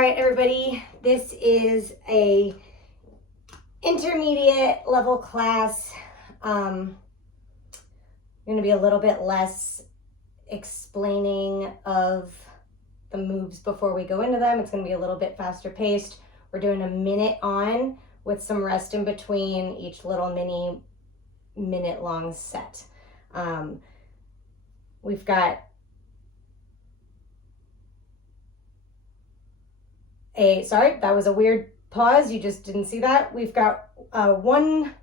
right, everybody, this is a intermediate level class. Going to be a little bit less explaining of the moves before we go into them. It's going to be a little bit faster paced. We're doing a minute on with some rest in between each little mini minute long set. We've got sorry, that was a weird pause. You just didn't see that. We've got one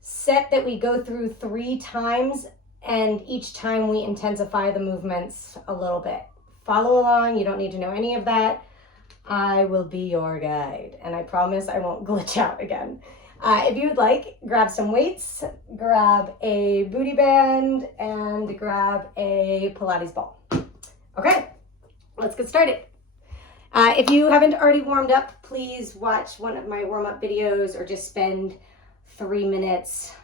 set that we go through 3 times, and each time we intensify the movements a little bit. Follow along. You don't need to know any of that. I will be your guide, and I promise I won't glitch out again. If you would like, grab some weights, grab a booty band, and grab a Pilates ball. Okay, let's get started. If you haven't already warmed up, please watch one of my warm-up videos or just spend 3 minutes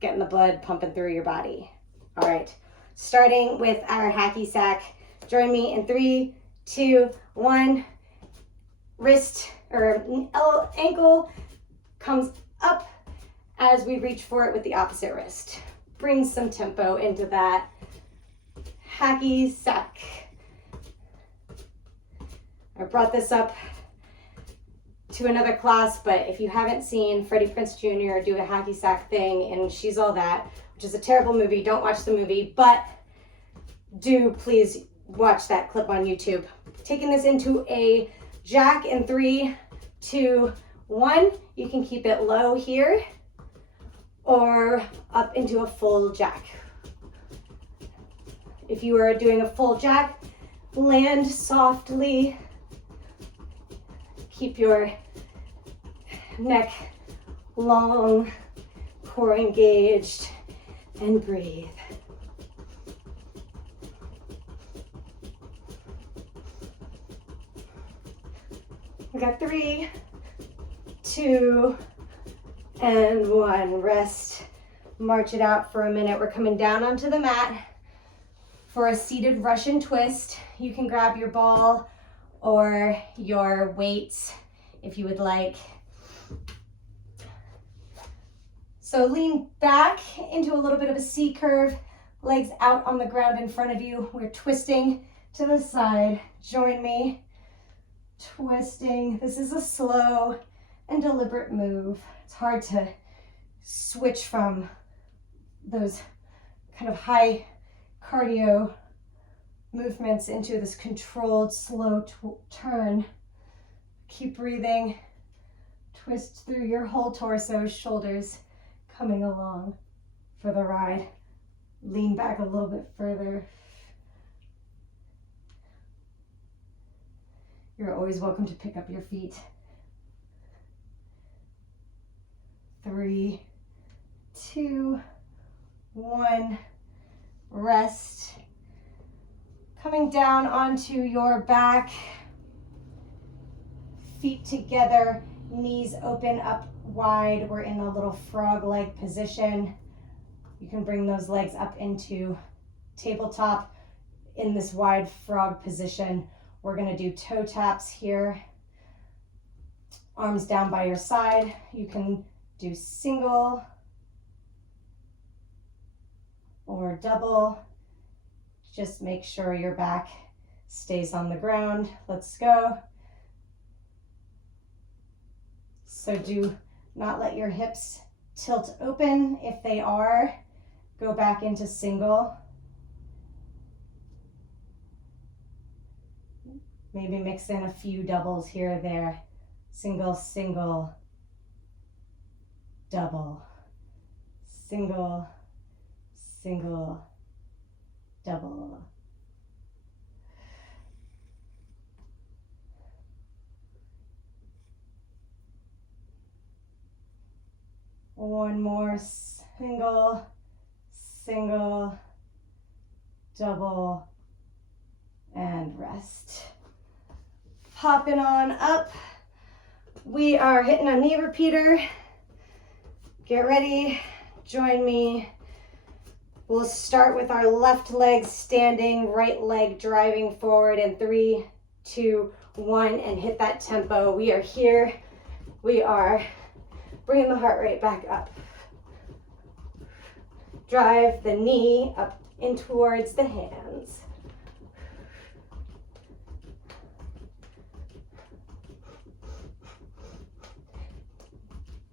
getting the blood pumping through your body. All right, starting with our hacky sack. Join me in 3, 2, 1. Wrist or ankle comes up as we reach for it with the opposite wrist. Bring some tempo into that hacky sack. I brought this up to another class, but if you haven't seen Freddie Prinze Jr. do a hacky sack thing in She's All That, which is a terrible movie, don't watch the movie, but do please watch that clip on YouTube. Taking this into a jack in 3, 2, 1. You can keep it low here or up into a full jack. If you are doing a full jack, land softly. Keep your neck long, core engaged, and breathe. We got 3, 2, and 1. Rest. March it out for a minute. We're coming down onto the mat for a seated Russian twist. You can grab your ball or your weights if you would like. So lean back into a little bit of a C curve, legs out on the ground in front of you. We're twisting to the side. Join me. Twisting. This is a slow and deliberate move. It's hard to switch from those kind of high cardio movements into this controlled, slow turn. Keep breathing. Twist through your whole torso, shoulders coming along for the ride. Lean back a little bit further. You're always welcome to pick up your feet. 3, 2, 1. Rest. Coming down onto your back, feet together, knees open up wide. We're in a little frog leg position. You can bring those legs up into tabletop. In this wide frog position, we're going to do toe taps here. Arms down by your side. You can do single or double. Just make sure your back stays on the ground. Let's go. So do not let your hips tilt open. If they are, go back into single. Maybe mix in a few doubles here or there. Single, single, double. Single, single, double. One more. Single, single, double, and rest. Popping on up. We are hitting a knee repeater. Get ready. Join me. We'll start with our left leg standing, right leg driving forward in 3, 2, 1, and hit that tempo. We are here. We are bringing the heart rate back up. Drive the knee up in towards the hands.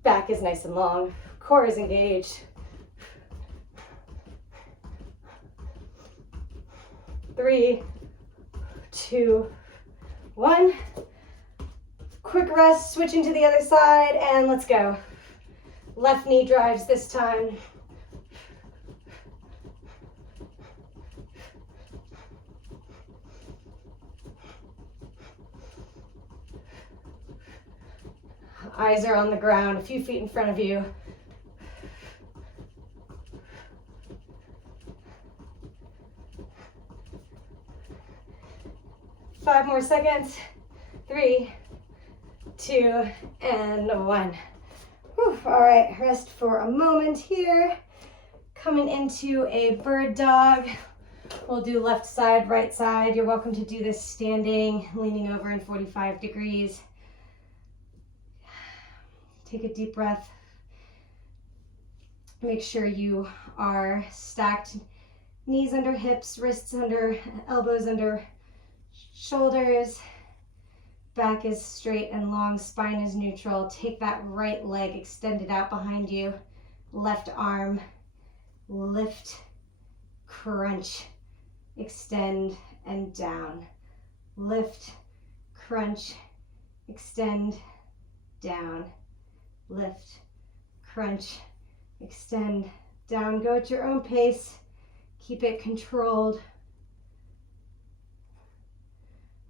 Back is nice and long. Core is engaged. 3, 2, 1. Quick rest, switching to the other side, and let's go. Left knee drives this time. Eyes are on the ground, a few feet in front of you. Five more seconds. 3, 2, and 1. Whew. All right, rest for a moment here. Coming into a bird dog. We'll do left side, right side. You're welcome to do this standing, leaning over in 45 degrees. Take a deep breath. Make sure you are stacked, knees under hips, wrists under, elbows under shoulders. Back is straight and long, spine is neutral. Take that right leg extended out behind you. Left arm, lift, crunch, extend, and down. Lift, crunch, extend, down. Lift, crunch, extend, down. Go at your own pace. Keep it controlled.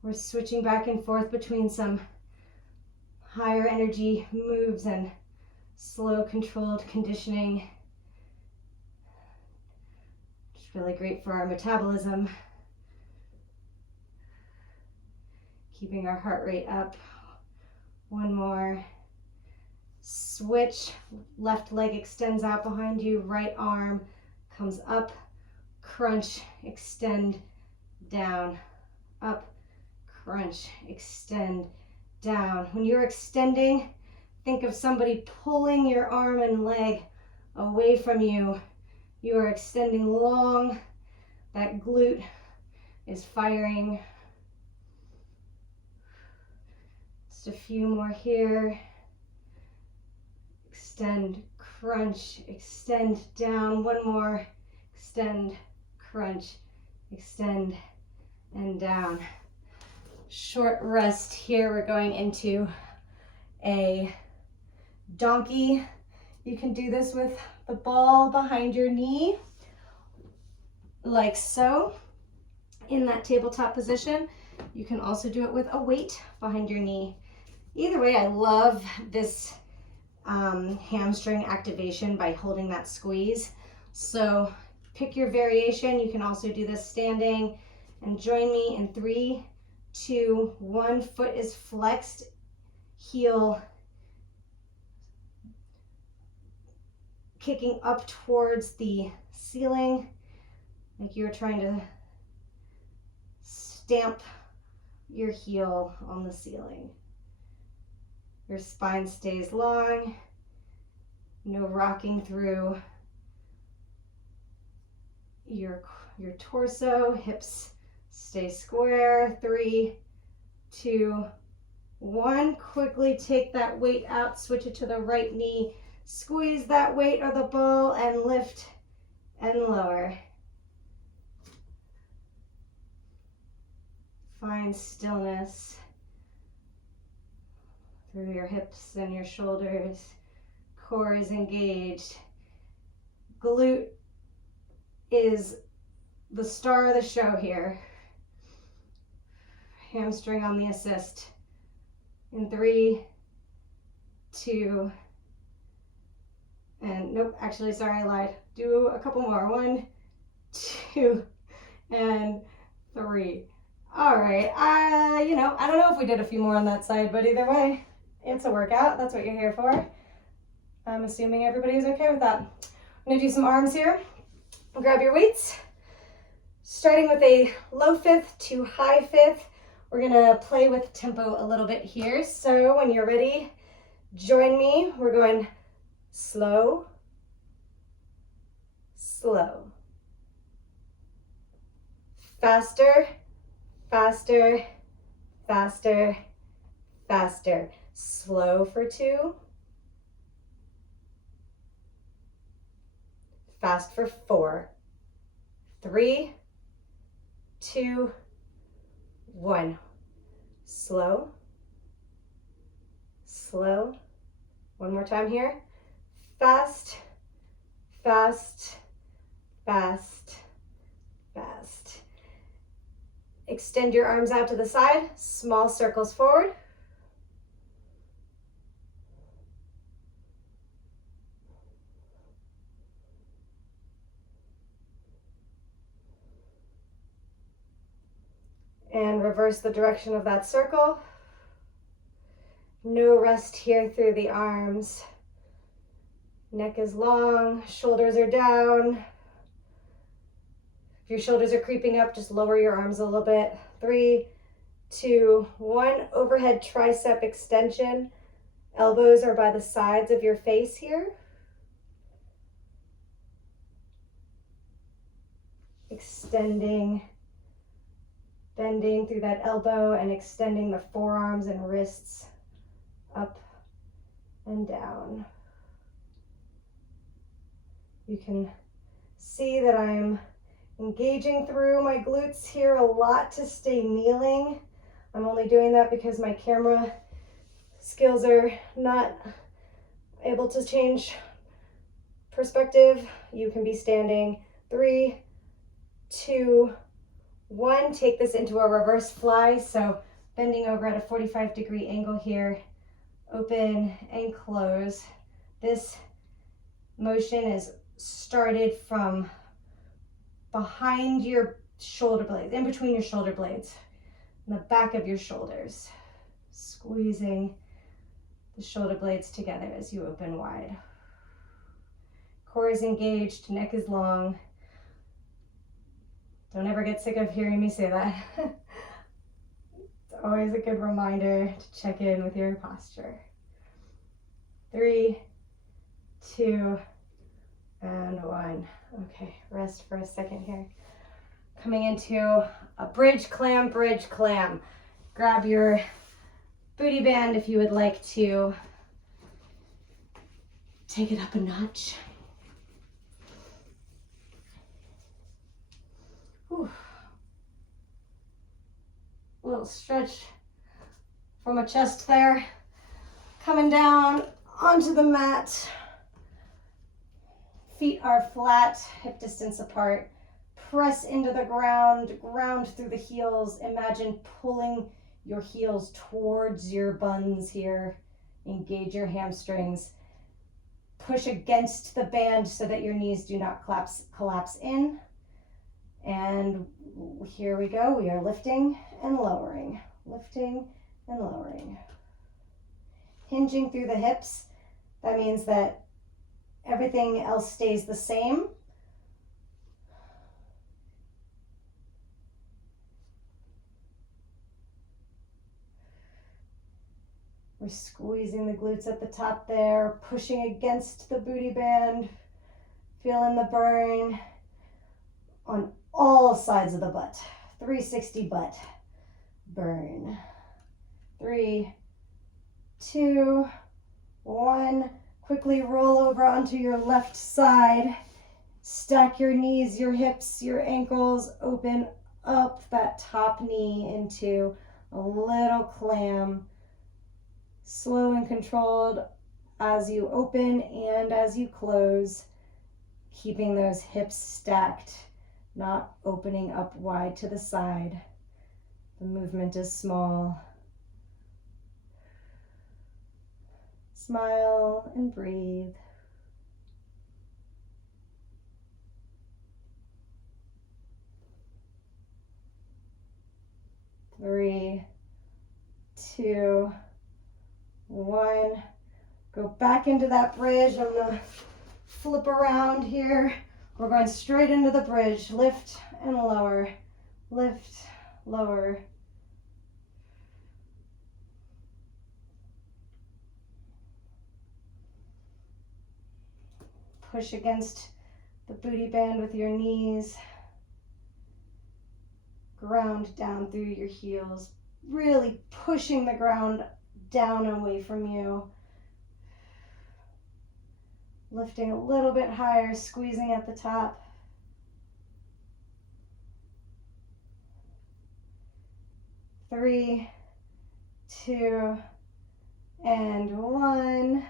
We're switching back and forth between some higher energy moves and slow, controlled conditioning. It's really great for our metabolism. Keeping our heart rate up. One more. Switch, left leg extends out behind you, right arm comes up, crunch, extend, down, up, crunch, extend, down. When you're extending, think of somebody pulling your arm and leg away from you. You are extending long, that glute is firing. Just a few more here. Extend, crunch, extend, down. One more. Extend, crunch, extend, and down. Short rest here. We're going into a donkey. You can do this with the ball behind your knee, like so, in that tabletop position. You can also do it with a weight behind your knee. Either way, I love this hamstring activation by holding that squeeze. So pick your variation. You can also do this standing, and join me in 3, 2, 1. Foot is flexed, heel kicking up towards the ceiling, like you're trying to stamp your heel on the ceiling. Your spine stays long, no rocking through your torso, hips stay square. 3, 2, 1. Quickly take that weight out, switch it to the right knee, squeeze that weight or the ball, and lift and lower. Find stillness through your hips and your shoulders. Core is engaged. Glute is the star of the show here. Hamstring on the assist. In 3, 2, and nope, actually, sorry, I lied. Do a couple more. 1, 2, and 3. All right, I don't know if we did a few more on that side, but either way, it's a workout. That's what you're here for. I'm assuming everybody's okay with that. I'm gonna do some arms here. Grab your weights. Starting with a low fifth to high fifth. We're gonna play with tempo a little bit here. So when you're ready, join me. We're going slow, slow. Faster, faster, faster, faster. Slow for 2. Fast for 4. 3, 2, 1. Slow, slow. One more time here. Fast, fast, fast, fast. Extend your arms out to the side, small circles forward. And reverse the direction of that circle. No rest here through the arms. Neck is long, shoulders are down. If your shoulders are creeping up, just lower your arms a little bit. 3, 2, 1. Overhead tricep extension. Elbows are by the sides of your face here. Extending, bending through that elbow and extending the forearms and wrists up and down. You can see that I'm engaging through my glutes here a lot to stay kneeling. I'm only doing that because my camera skills are not able to change perspective. You can be standing. 3, 2, 1. Take this into a reverse fly. So bending over at a 45-degree angle here. Open and close. This motion is started from behind your shoulder blades, in between your shoulder blades, in the back of your shoulders. Squeezing the shoulder blades together as you open wide. Core is engaged, neck is long. Don't ever get sick of hearing me say that. It's always a good reminder to check in with your posture. 3, 2, and 1. Okay, rest for a second here. Coming into a bridge clam, bridge clam. Grab your booty band if you would like to take it up a notch. Whew. A little stretch from my chest there. Coming down onto the mat. Feet are flat, hip distance apart. Press into the ground, ground through the heels. Imagine pulling your heels towards your buns here. Engage your hamstrings. Push against the band so that your knees do not collapse in. And here we go. We are lifting and lowering, lifting and lowering. Hinging through the hips. That means that everything else stays the same. We're squeezing the glutes at the top there, pushing against the booty band, feeling the burn on all sides of the butt. 360 butt burn. 3, 2, 1. Quickly roll over onto your left side. Stack your knees, your hips, your ankles, open up that top knee into a little clam. Slow and controlled as you open and as you close, keeping those hips stacked, not opening up wide to the side. The movement is small. Smile and breathe. Three, 2, 1. Go back into that bridge. I'm gonna flip around here. We're going straight into the bridge. Lift and lower, lift, lower, push against the booty band with your knees. Ground down through your heels, really pushing the ground down away from you. Lifting a little bit higher, squeezing at the top. Three, two, and one.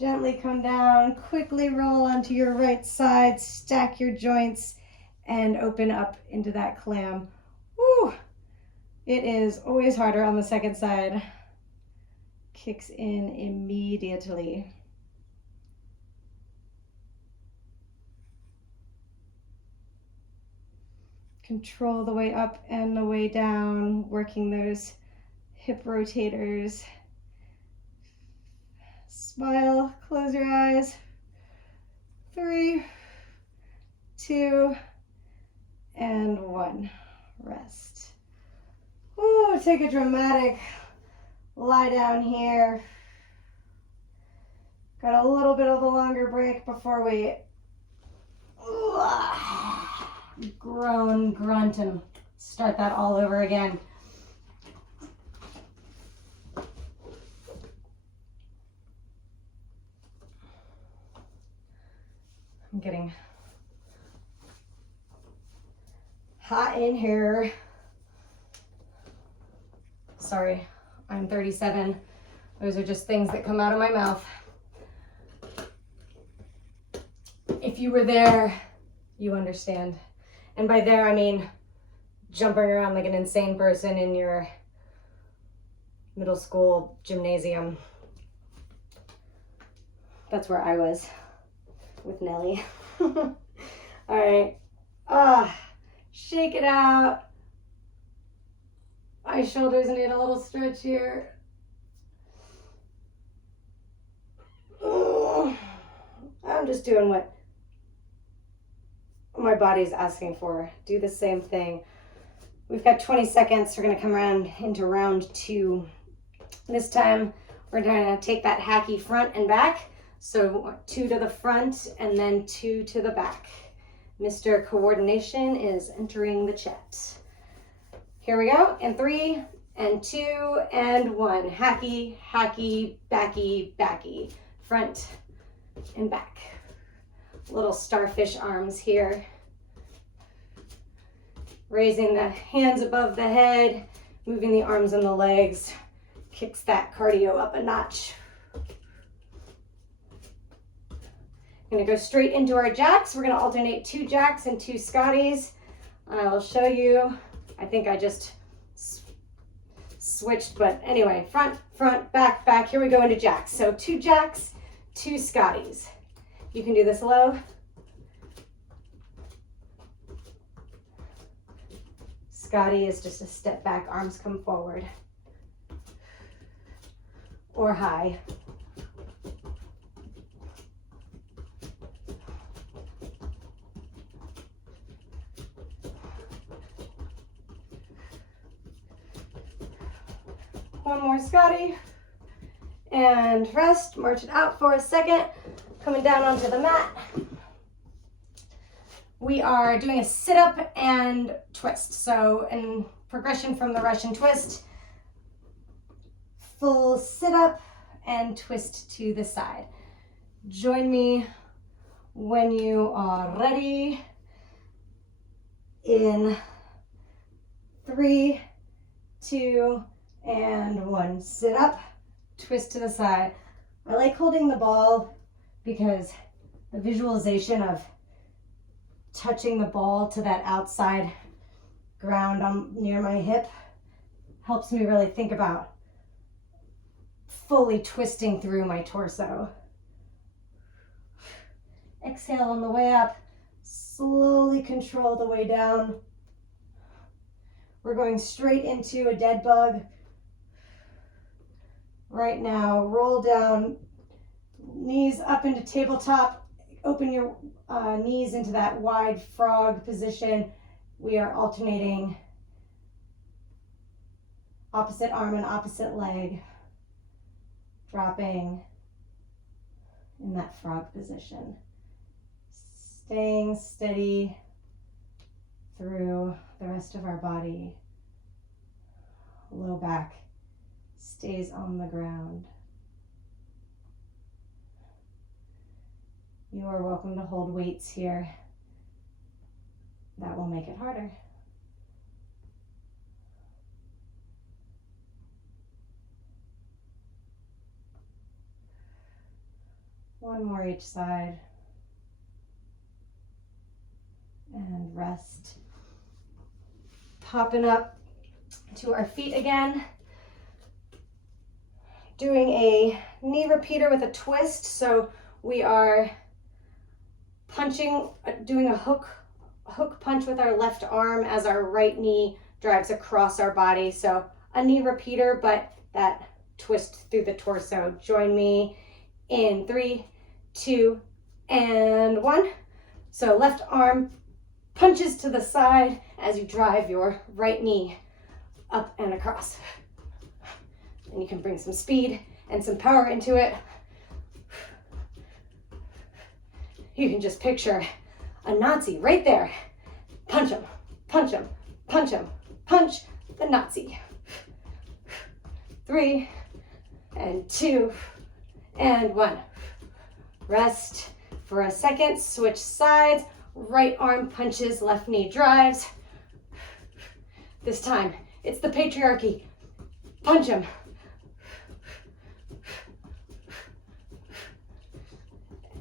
Gently come down, quickly roll onto your right side, stack your joints, and open up into that clam. Woo! It is always harder on the second side. Kicks in immediately. Control the way up and the way down, working those hip rotators. Smile, close your eyes. 3, 2, and 1. Rest. Ooh, take a dramatic lie down here. Got a little bit of a longer break before we groan, grunt, and start that all over again. I'm getting hot in here. Sorry, I'm 37. Those are just things that come out of my mouth. If you were there, you understand. And by there, I mean jumping around like an insane person in your middle school gymnasium. That's where I was with Nelly. All right. Shake it out. My shoulders need a little stretch here. I'm just doing what my body's asking for. Do the same thing. We've got 20 seconds. We're going to come around into round 2. This time, we're going to take that hacky front and back. So 2 to the front and then 2 to the back. Mr. Coordination is entering the chat. Here we go. And 3, and 2, and 1. Hacky, hacky, backy, backy. Front and back. Little starfish arms here. Raising the hands above the head, moving the arms and the legs. Kicks that cardio up a notch. Going to go straight into our jacks. We're going to alternate 2 jacks and 2 Scotties. I will show you. I think I just switched, but anyway, front, front, back, back. Here we go into jacks. So 2 jacks, 2 Scotties. You can do this low. Scotty is just a step back, arms come forward. Or high. One more Scotty. And rest, march it out for a second. Coming down onto the mat. We are doing a sit-up and twist. So in progression from the Russian twist, full sit-up and twist to the side. Join me when you are ready. In 3, 2, and 1. Sit up, twist to the side. I like holding the ball because the visualization of touching the ball to that outside ground near my hip helps me really think about fully twisting through my torso. Exhale on the way up. Slowly control the way down. We're going straight into a dead bug. Right now, roll down, knees up into tabletop. Open your knees into that wide frog position. We are alternating opposite arm and opposite leg. Dropping in that frog position. Staying steady through the rest of our body. Low back stays on the ground. You are welcome to hold weights here. That will make it harder. One more each side. And rest. Popping up to our feet again. Doing a knee repeater with a twist. So we are punching, doing a hook punch with our left arm as our right knee drives across our body. So a knee repeater, but that twist through the torso. Join me in 3, 2, and 1. So left arm punches to the side as you drive your right knee up and across. And you can bring some speed and some power into it. You can just picture a Nazi right there. Punch him, punch him, punch him, punch the Nazi. 3, and 2, and 1. Rest for a second, switch sides. Right arm punches, left knee drives. This time, it's the patriarchy. Punch him.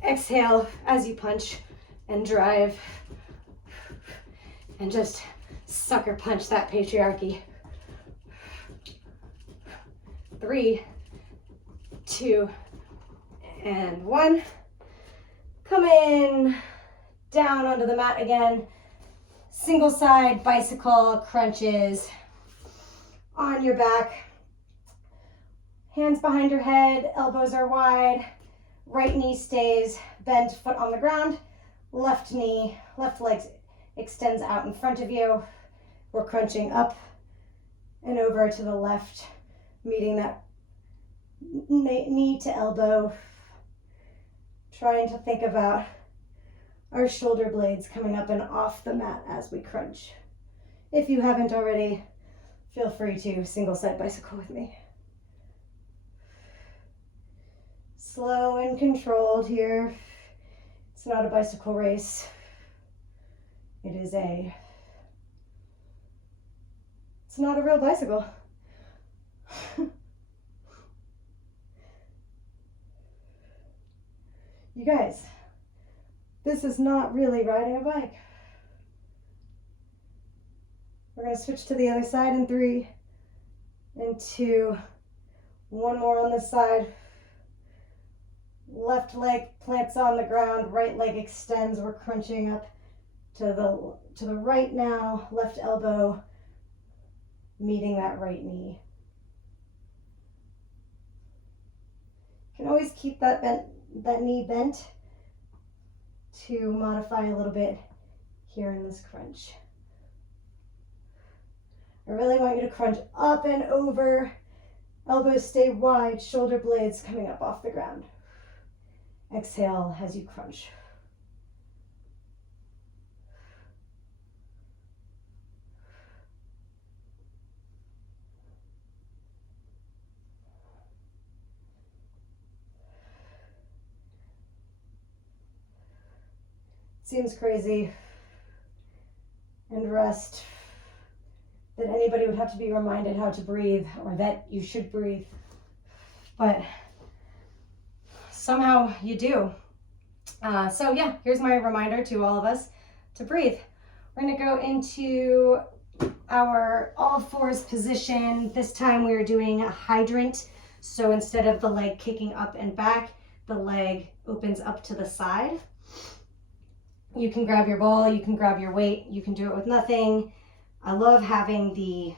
Exhale as you punch and drive. And just sucker punch that patriarchy. 3, 2, and 1. Come in, down onto the mat again. Single side bicycle crunches on your back. Hands behind your head, elbows are wide. Right knee stays bent, foot on the ground. Left knee, left leg extends out in front of you. We're crunching up and over to the left, meeting that knee to elbow. Trying to think about our shoulder blades coming up and off the mat as we crunch. If you haven't already, feel free to single side bicycle with me. Slow and controlled here. It's not a bicycle race. It's not a real bicycle. You guys, this is not really riding a bike. We're going to switch to the other side in 3, and 2. One more on this side. Left leg plants on the ground, right leg extends. We're crunching up to the right now. Left elbow meeting that right knee. You can always keep that knee bent to modify a little bit here in this crunch. I really want you to crunch up and over. Elbows stay wide, shoulder blades coming up off the ground. Exhale as you crunch. Seems crazy and rest that anybody would have to be reminded how to breathe, or that you should breathe, but somehow you do. So yeah, here's my reminder to all of us to breathe. We're going to go into our all fours position. This time we are doing a hydrant. So instead of the leg kicking up and back, the leg opens up to the side. You can grab your ball, you can grab your weight, you can do it with nothing. I love having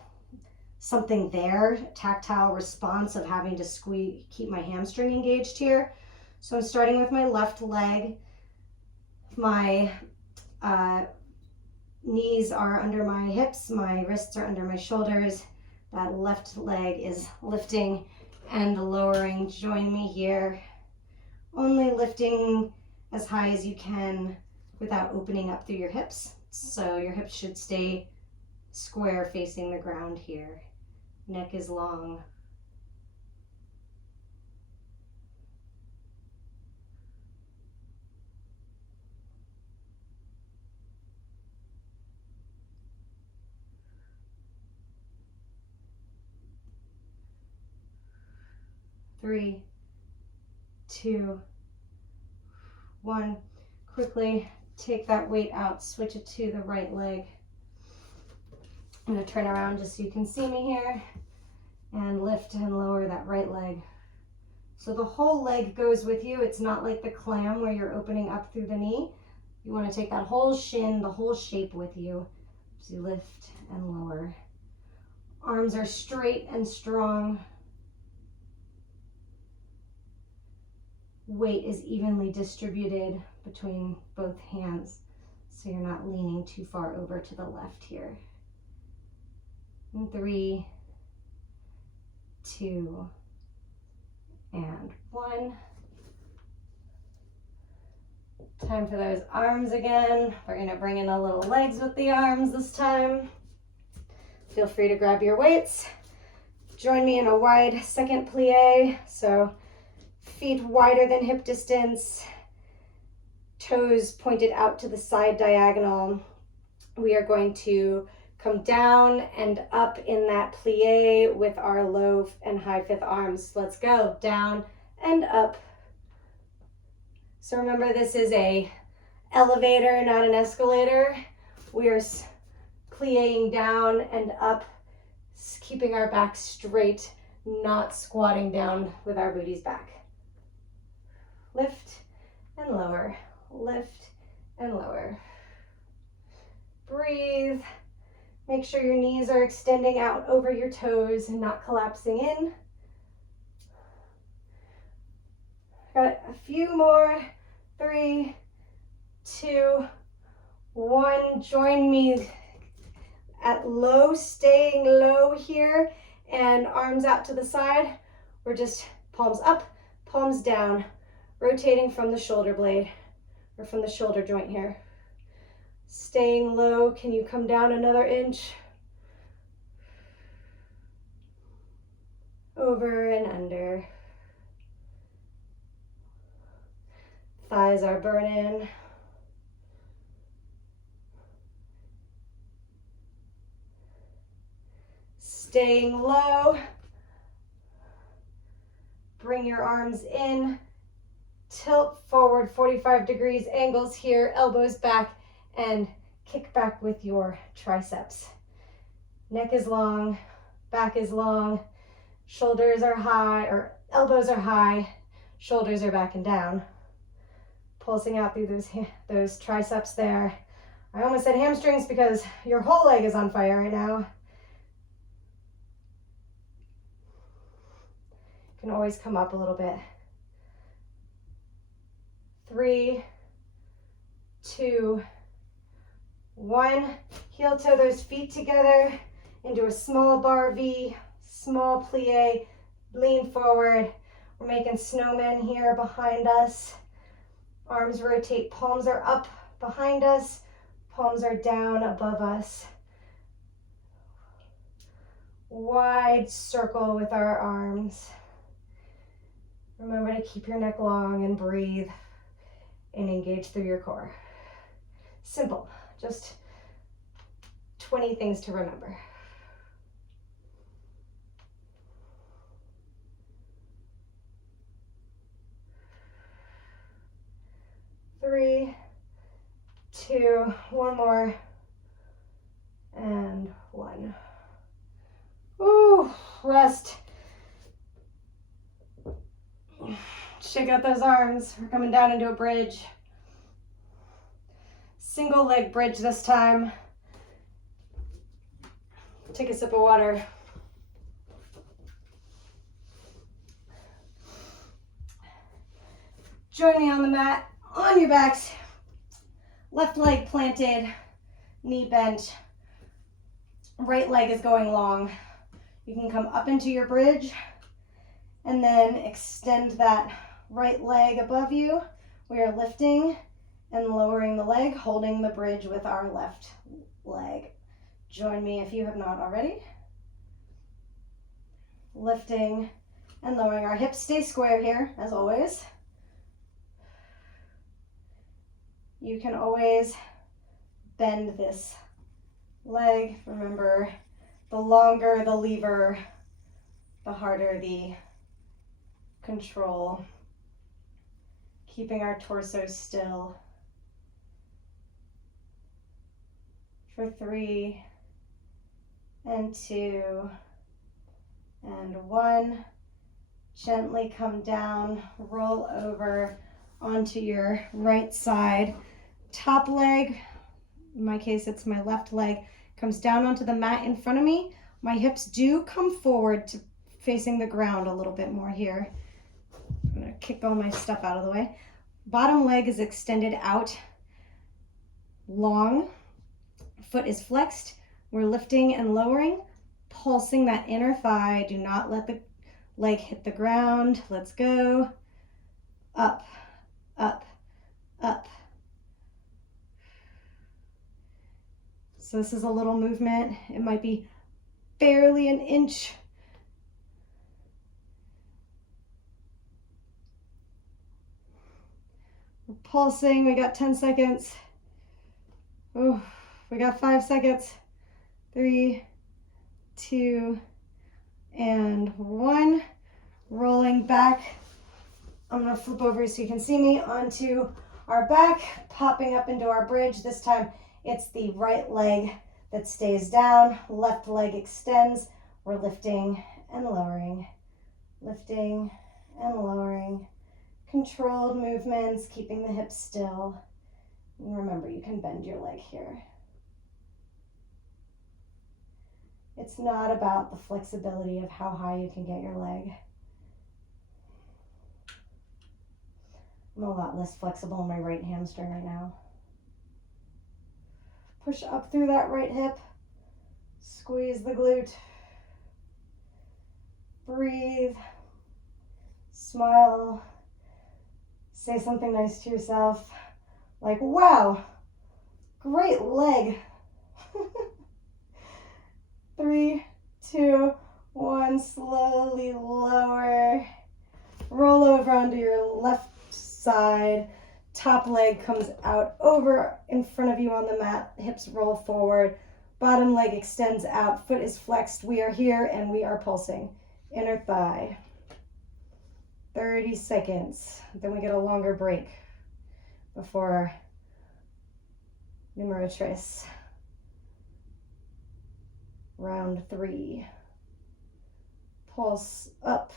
something there, tactile response of having to squeeze, keep my hamstring engaged here. So I'm starting with my left leg. My knees are under my hips, my wrists are under my shoulders. That left leg is lifting and lowering. Join me here. Only lifting as high as you can without opening up through your hips. So your hips should stay square facing the ground here. Neck is long. Three, two, one. Quickly take that weight out, switch it to the right leg. I'm going to turn around just so you can see me here and lift and lower that right leg. So the whole leg goes with you. It's not like the clam where you're opening up through the knee. You want to take that whole shin, the whole shape with you. So you lift and lower. Arms are straight and strong. Weight is evenly distributed between both hands, so you're not leaning too far over to the left here. And 3, 2, and 1. Time for those arms again. We're going to bring in a little legs with the arms this time. Feel free to grab your weights. Join me in a wide second plie. So feet wider than hip distance, toes pointed out to the side diagonal. We are going to come down and up in that plie with our low and high fifth arms. Let's go. Down and up. So remember, this is a elevator, not an escalator. We are plieing down and up, keeping our back straight, not squatting down with our booties back. Lift and lower, lift and lower. Breathe. Make sure your knees are extending out over your toes and not collapsing in. Got a few more. 3, 2, 1. Join me at low, staying low here, and arms out to the side. We're just palms up, palms down, rotating from the shoulder blade or from the shoulder joint here. Staying low. Can you come down another inch? Over and under. Thighs are burning. Staying low. Bring your arms in. Tilt forward 45 degrees angles here, elbows back, and kick back with your triceps. Neck is long, back is long, shoulders are high, or elbows are high, shoulders are back and down. Pulsing out through those triceps there. I almost said hamstrings because your whole leg is on fire right now. You can always come up a little bit. 3, 2, 1. Heel toe those feet together into a small bar V, small plie, lean forward. We're making snowmen here behind us. Arms rotate, palms are up behind us, palms are down above us. Wide circle with our arms. Remember to keep your neck long and breathe and engage through your core. Simple, just 20 things to remember. Three, 2, one more, and 1. Ooh, rest. Shake out those arms. We're coming down into a bridge. Single leg bridge this time. Take a sip of water. Join me on the mat, on your backs. Left leg planted, knee bent. Right leg is going long. You can come up into your bridge and then extend that right leg above you. We are lifting and lowering the leg, holding the bridge with our left leg. Join me if you have not already. Lifting and lowering our hips. Stay square here, as always. You can always bend this leg. Remember, the longer the lever, the harder the control. Keeping our torso still. For 3 and 2 and 1. Gently come down, roll over onto your right side. Top leg, in my case it's my left leg, comes down onto the mat in front of me. My hips do come forward to facing the ground a little bit more here. I'm gonna kick all my stuff out of the way. Bottom leg is extended out long. Foot is flexed. We're lifting and lowering, pulsing that inner thigh. Do not let the leg hit the ground. Let's go. Up, up, up. So this is a little movement. It might be barely an inch. We're pulsing. We got 10 seconds. Oh, we got 5 seconds. 3, 2, and 1. Rolling back. I'm gonna flip over so you can see me onto our back, popping up into our bridge. This time it's the right leg that stays down, left leg extends. We're lifting and lowering, lifting and lowering. Controlled movements, keeping the hips still. And remember, you can bend your leg here. It's not about the flexibility of how high you can get your leg. I'm a lot less flexible in my right hamstring right now. Push up through that right hip. Squeeze the glute. Breathe. Smile. Say something nice to yourself. Like, wow, great leg. 3, 2, 1, slowly lower. Roll over onto your left side. Top leg comes out over in front of you on the mat. Hips roll forward. Bottom leg extends out. Foot is flexed. We are here and we are pulsing. Inner thigh. 30 seconds. Then we get a longer break before numero tres. Round 3. Pulse up,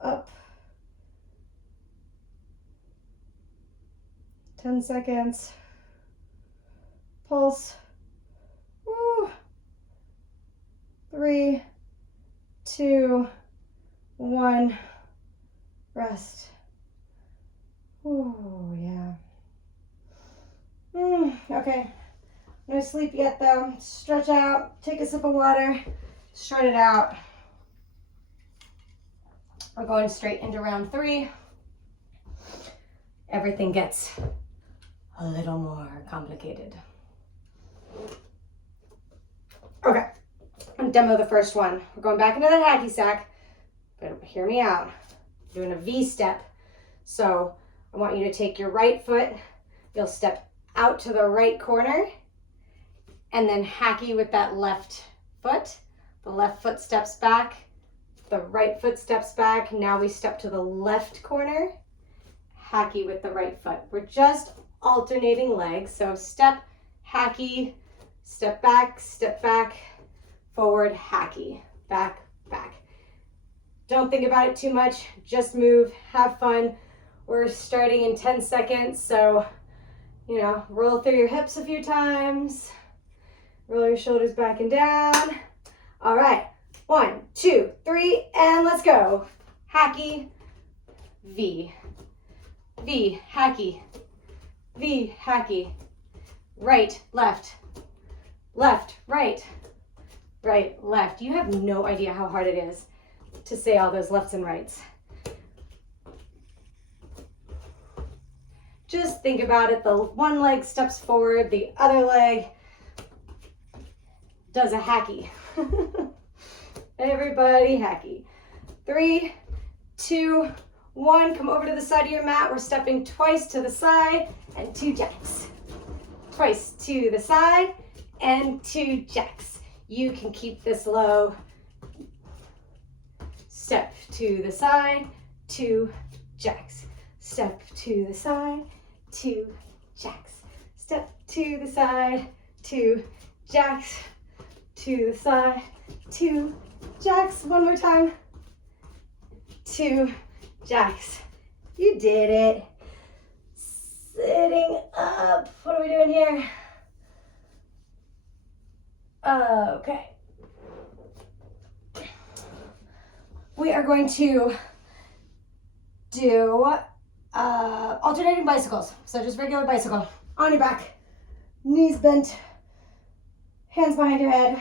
up. 10 seconds. Pulse. Woo. 3, 2, 1. Rest. Oh, yeah. Okay. No sleep yet, though. Stretch out. Take a sip of water. Stretch it out. We're going straight into round 3. Everything gets a little more complicated. Okay. I'm gonna demo the first one. We're going back into that hacky sack, but hear me out. Doing a V step. So I want you to take your right foot, you'll step out to the right corner, and then hacky with that left foot. The left foot steps back, the right foot steps back. Now we step to the left corner, hacky with the right foot. We're just alternating legs. So step, hacky, step back, forward, hacky, back, back. Don't think about it too much, just move, have fun. We're starting in 10 seconds, so, roll through your hips a few times, roll your shoulders back and down. All right, 1, 2, 3, and let's go. Hacky, V, V, hacky, V, hacky, right, left, left, right, right, left. You have no idea how hard it is to say all those lefts and rights. Just think about it. The one leg steps forward, the other leg does a hacky. Everybody hacky. 3, 2, 1. Come over to the side of your mat. We're stepping twice to the side and 2 jacks. Twice to the side and 2 jacks. You can keep this low. Step to the side, 2 jacks. Step to the side, 2 jacks. Step to the side, 2 jacks. To the side, 2 jacks. One more time. 2 jacks. You did it. Sitting up. What are we doing here? Okay. We are going to do alternating bicycles. So just regular bicycle. On your back, knees bent, hands behind your head.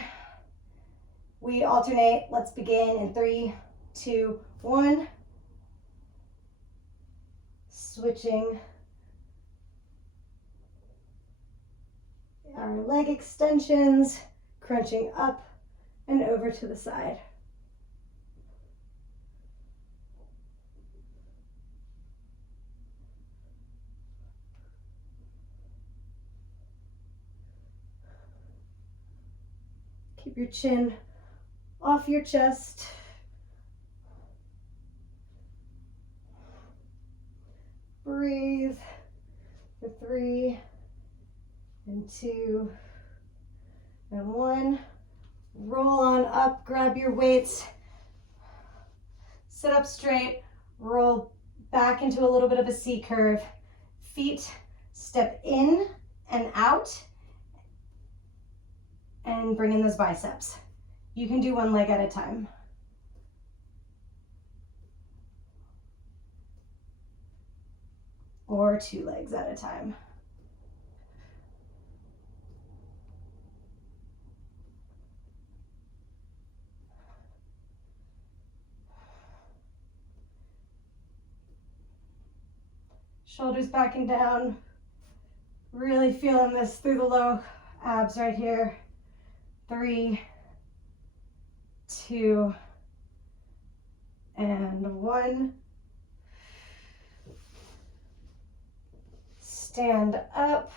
We alternate. Let's begin in 3, 2, 1. Switching our leg extensions, crunching up and over to the side. Keep your chin off your chest. Breathe for 3 and 2 and 1. Roll on up, grab your weights. Sit up straight, roll back into a little bit of a C curve. Feet step in and out and bring in those biceps. You can do one leg at a time. Or 2 legs at a time. Shoulders back and down. Really feeling this through the low abs right here. 3, 2, and 1. Stand up.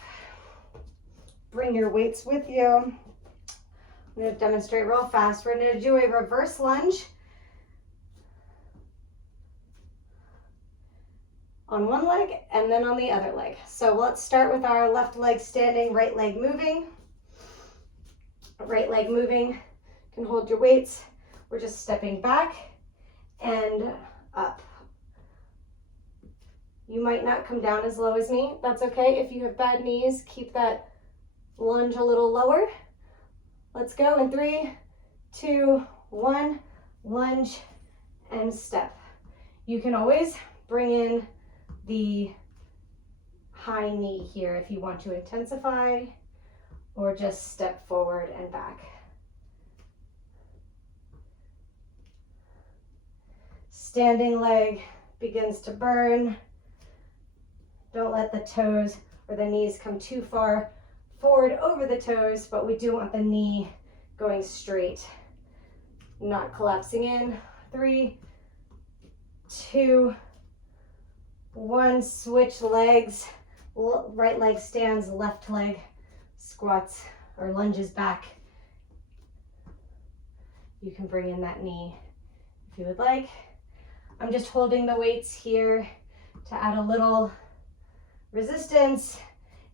Bring your weights with you. I'm going to demonstrate real fast. We're going to do a reverse lunge on one leg and then on the other leg. So let's start with our left leg standing, right leg moving. Right leg moving. You can hold your weights. We're just stepping back and up. You might not come down as low as me. That's okay. If you have bad knees, keep that lunge a little lower. Let's go in 3, 2, 1. Lunge and step. You can always bring in the high knee here if you want to intensify, or just step forward and back. Standing leg begins to burn. Don't let the toes or the knees come too far forward over the toes, but we do want the knee going straight, not collapsing in. 3, 2, 1. Switch legs. Right leg stands, left leg squats or lunges back. You can bring in that knee if you would like. I'm just holding the weights here to add a little resistance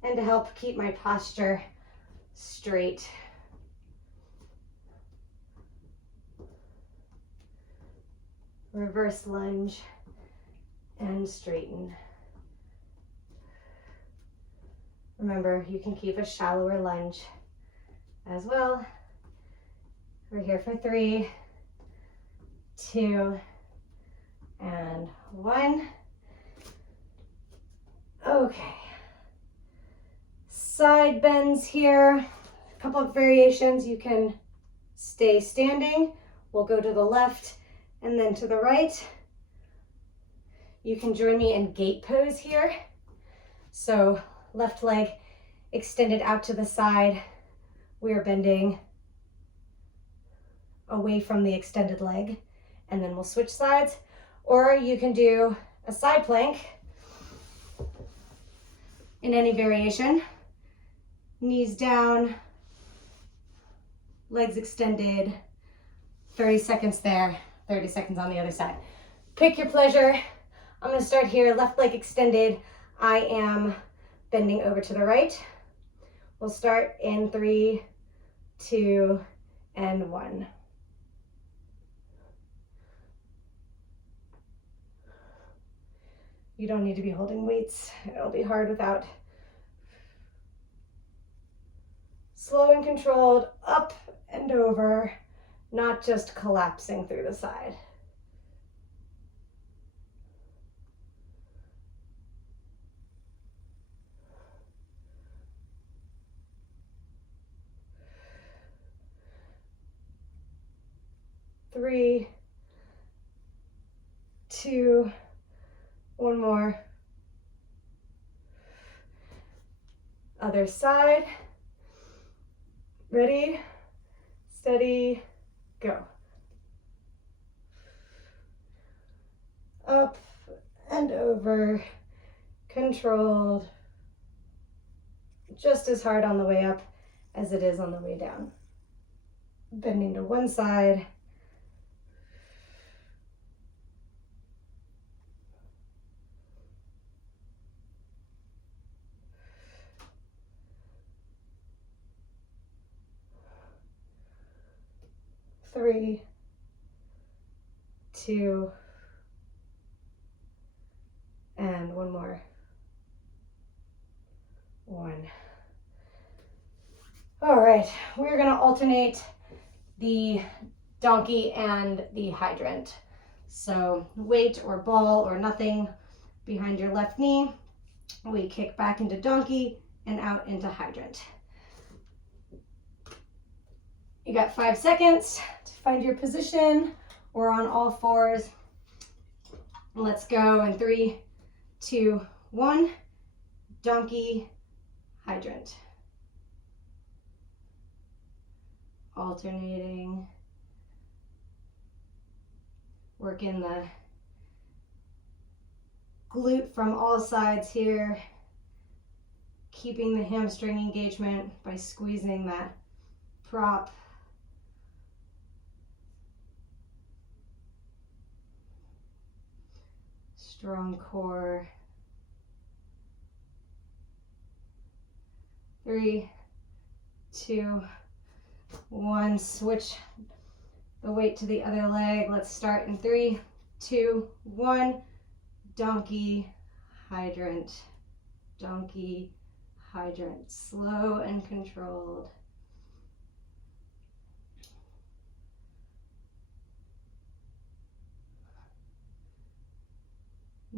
and to help keep my posture straight. Reverse lunge and straighten. Remember, you can keep a shallower lunge as well. We're here for 3, 2, and 1. Okay. Side bends here. A couple of variations. You can stay standing. We'll go to the left and then to the right. You can join me in gate pose here. So left leg extended out to the side. We are bending away from the extended leg, and then we'll switch sides. Or you can do a side plank in any variation. Knees down, legs extended, 30 seconds there, 30 seconds on the other side. Pick your pleasure. I'm gonna start here, left leg extended. I am bending over to the right. We'll start in 3, 2, and 1. You don't need to be holding weights. It'll be hard without. Slow and controlled, up and over, not just collapsing through the side. Three, 2, 1 more. Other side. Ready, steady, go. Up and over, controlled. Just as hard on the way up as it is on the way down. Bending to one side. Three, 2, and 1 more. 1. All right, we're gonna alternate the donkey and the hydrant. So weight or ball or nothing behind your left knee. We kick back into donkey and out into hydrant. You got 5 seconds to find your position. We're on all fours. Let's go in 3, 2, 1. Donkey, hydrant. Alternating. Working the glute from all sides here. Keeping the hamstring engagement by squeezing that prop. Strong core. 3, 2, 1. Switch the weight to the other leg. Let's start in 3, 2, 1. Donkey, hydrant. Donkey, hydrant. Slow and controlled.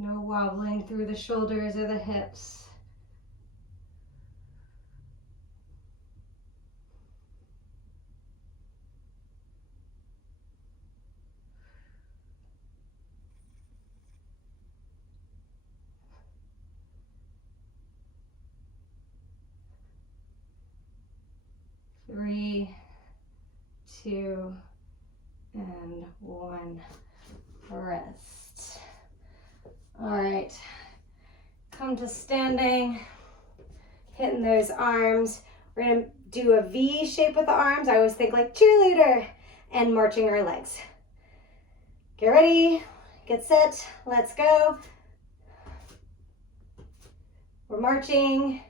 No wobbling through the shoulders or the hips. Three, 2, and 1. Rest. All right, come to standing, hitting those arms. We're gonna do a V shape with the arms. I always think like cheerleader, and marching our legs. Get ready, get set, let's go. We're marching,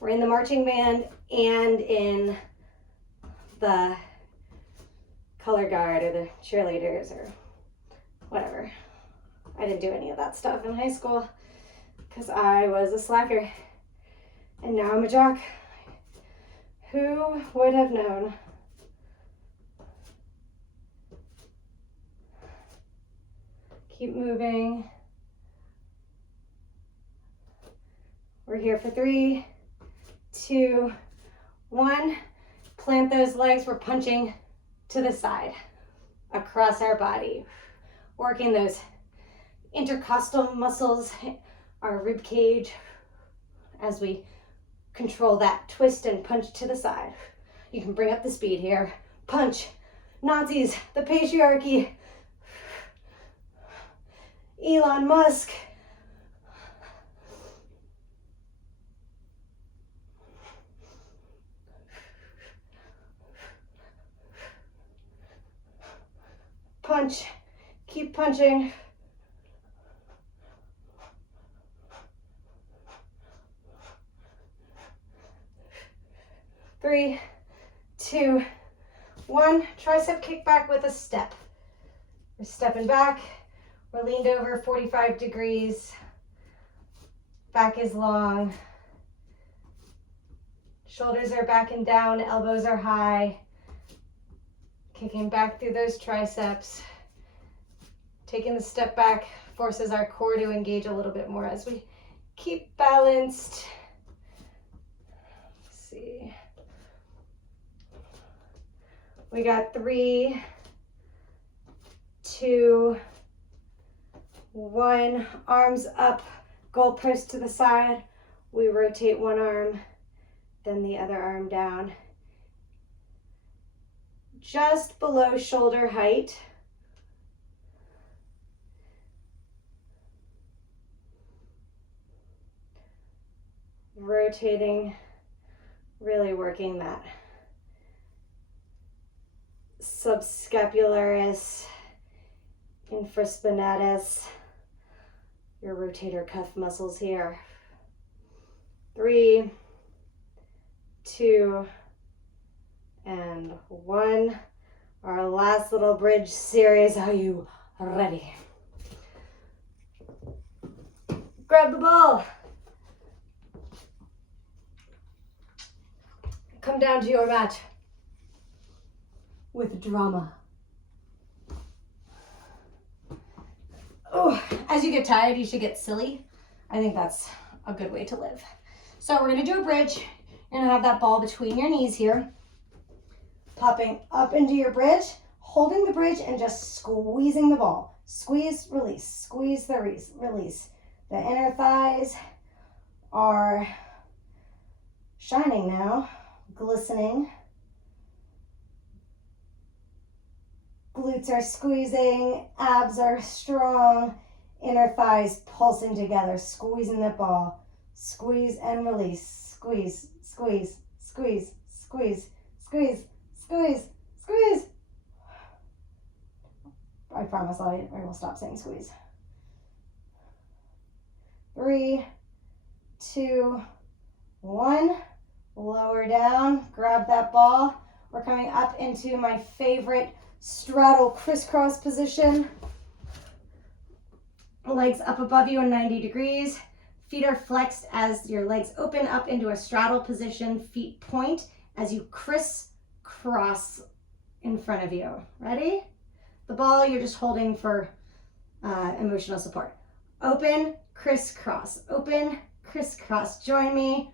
we're in the marching band and in the color guard or the cheerleaders or whatever. I didn't do any of that stuff in high school because I was a slacker and now I'm a jock. Who would have known? Keep moving. We're here for 3, 2, 1. Plant those legs. We're punching to the side across our body, working those intercostal muscles, our rib cage. as we control that twist and punch to the side. You can bring up the speed here. Punch, Nazis, the patriarchy, Elon Musk. Punch, keep punching. Three, two, one. Tricep kickback with a step. We're stepping back. We're leaned over 45 degrees. Back is long. Shoulders are back and down. Elbows are high. Kicking back through those triceps. Taking the step back forces our core to engage a little bit more as we keep balanced. Let's see. We got 3, 2, 1. Arms up, goalpost to the side. We rotate one arm, then the other arm down. Just below shoulder height. Rotating, really working that subscapularis, infraspinatus, your rotator cuff muscles here. 3, 2, and 1. Our last little bridge series. Are you ready? Grab the ball. Come down to your mat with drama. Oh, as you get tired, you should get silly. I think that's a good way to live. So we're gonna do a bridge. You're gonna have that ball between your knees here. Popping up into your bridge, holding the bridge and just squeezing the ball. Squeeze, release, squeeze the release. The inner thighs are shining now, glistening. Glutes are squeezing, abs are strong, inner thighs pulsing together, squeezing that ball. Squeeze and release, squeeze, squeeze, squeeze, squeeze, squeeze, squeeze, squeeze. I promise I will stop saying squeeze. 3, 2, 1. Lower down, grab that ball. We're coming up into my favorite straddle crisscross position. Legs up above you in 90 degrees. Feet are flexed as your legs open up into a straddle position. Feet point as you crisscross in front of you. Ready? The ball you're just holding for emotional support. Open, crisscross. Open, crisscross. Join me.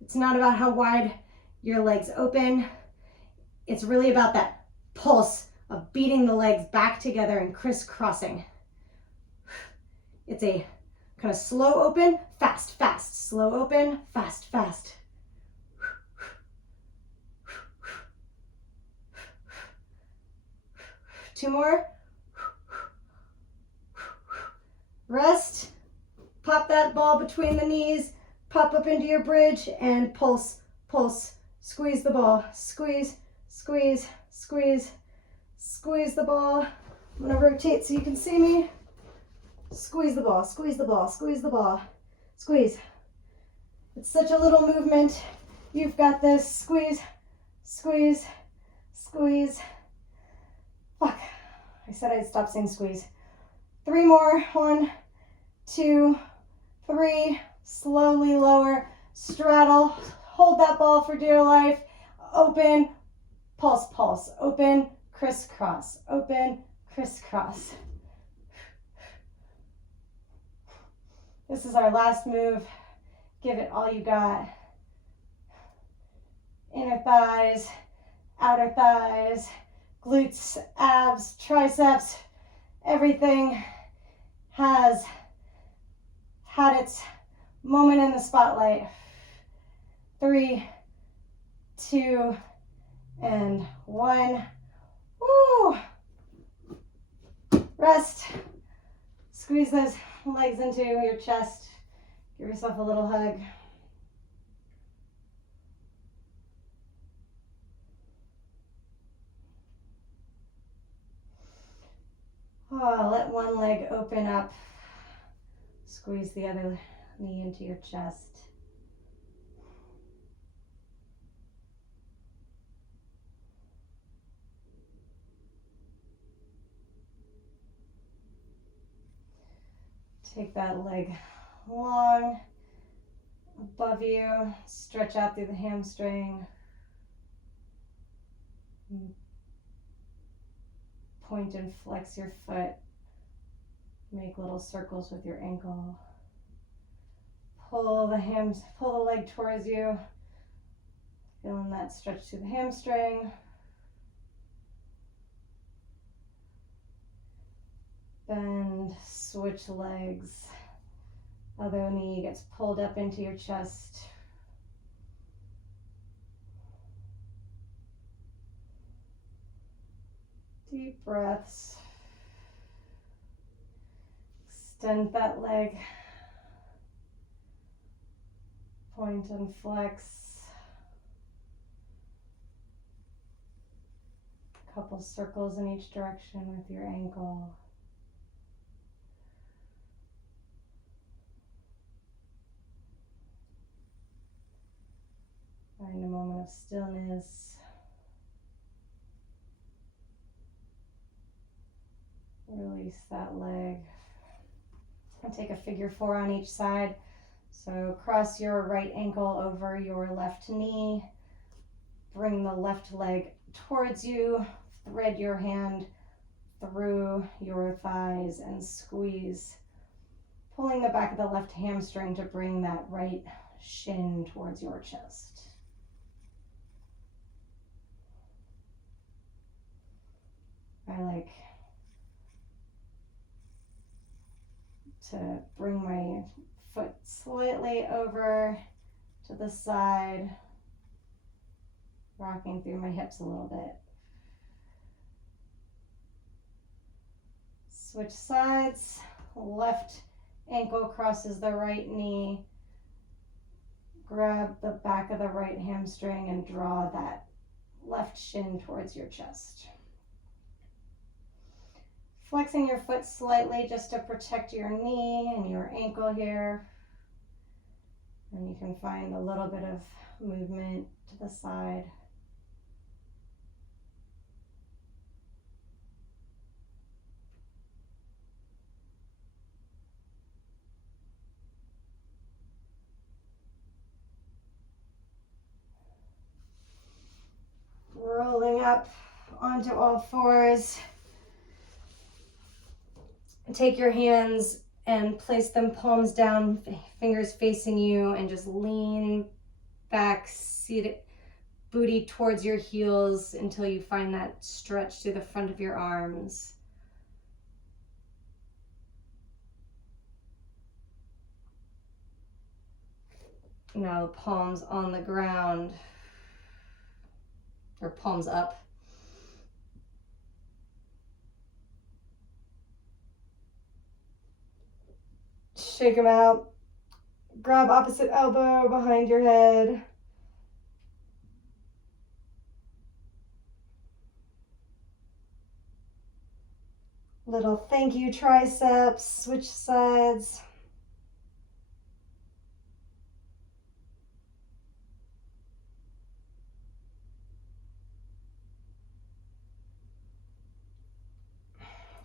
It's not about how wide your legs open. It's really about that pulse of beating the legs back together and crisscrossing. It's a kind of slow open, fast, fast. Slow open, fast, fast. Two more. Rest. Pop that ball between the knees. Pop up into your bridge and pulse, pulse. Squeeze the ball. Squeeze, squeeze, squeeze. Squeeze the ball. I'm gonna rotate so you can see me. Squeeze the ball, squeeze the ball, squeeze the ball. Squeeze. It's such a little movement. You've got this. Squeeze, squeeze, squeeze. Fuck. I said I'd stop saying squeeze. 3 more. 1, 2, 3. Slowly lower. Straddle. Hold that ball for dear life. Open. Pulse, pulse. Open. Crisscross. Open. Crisscross. This is our last move. Give it all you got. Inner thighs, outer thighs, glutes, abs, triceps, everything has had its Moment in the spotlight. 3, 2, and 1. Woo! Rest. Squeeze those legs into your chest. Give yourself a little hug. Oh, let one leg open up. Squeeze the other knee into your chest. Take that leg long above you. Stretch out through the hamstring. Point and flex your foot. Make little circles with your ankle. Pull the leg towards you. Feeling that stretch through the hamstring. Bend, switch legs. Other knee gets pulled up into your chest. Deep breaths. Extend that leg. Point and flex. A couple circles in each direction with your ankle. Find a moment of stillness. Release that leg. And take a figure 4 on each side. So cross your right ankle over your left knee. Bring the left leg towards you. Thread your hand through your thighs and squeeze. Pulling the back of the left hamstring to bring that right shin towards your chest. I like to bring my foot slightly over to the side, rocking through my hips a little bit. Switch sides. Left ankle crosses the right knee. Grab the back of the right hamstring and draw that left shin towards your chest. Flexing your foot slightly just to protect your knee and your ankle here. And you can find a little bit of movement to the side. Rolling up onto all fours. Take your hands and place them palms down, fingers facing you, and just lean back, seated, booty towards your heels until you find that stretch through the front of your arms. Now palms on the ground, or palms up. Shake them out. Grab opposite elbow behind your head. Little thank you triceps. Switch sides.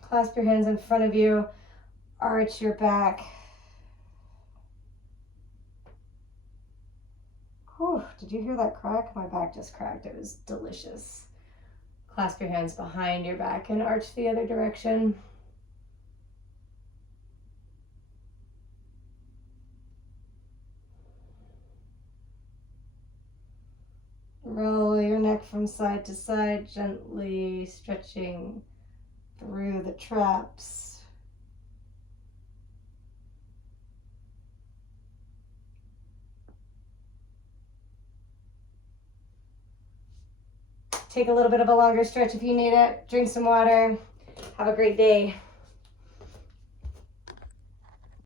Clasp your hands in front of you. Arch your back. Whew, did you hear that crack? My back just cracked. It was delicious. Clasp your hands behind your back and arch the other direction. Roll your neck from side to side, gently stretching through the traps. Take a little bit of a longer stretch if you need it. Drink some water. Have a great day.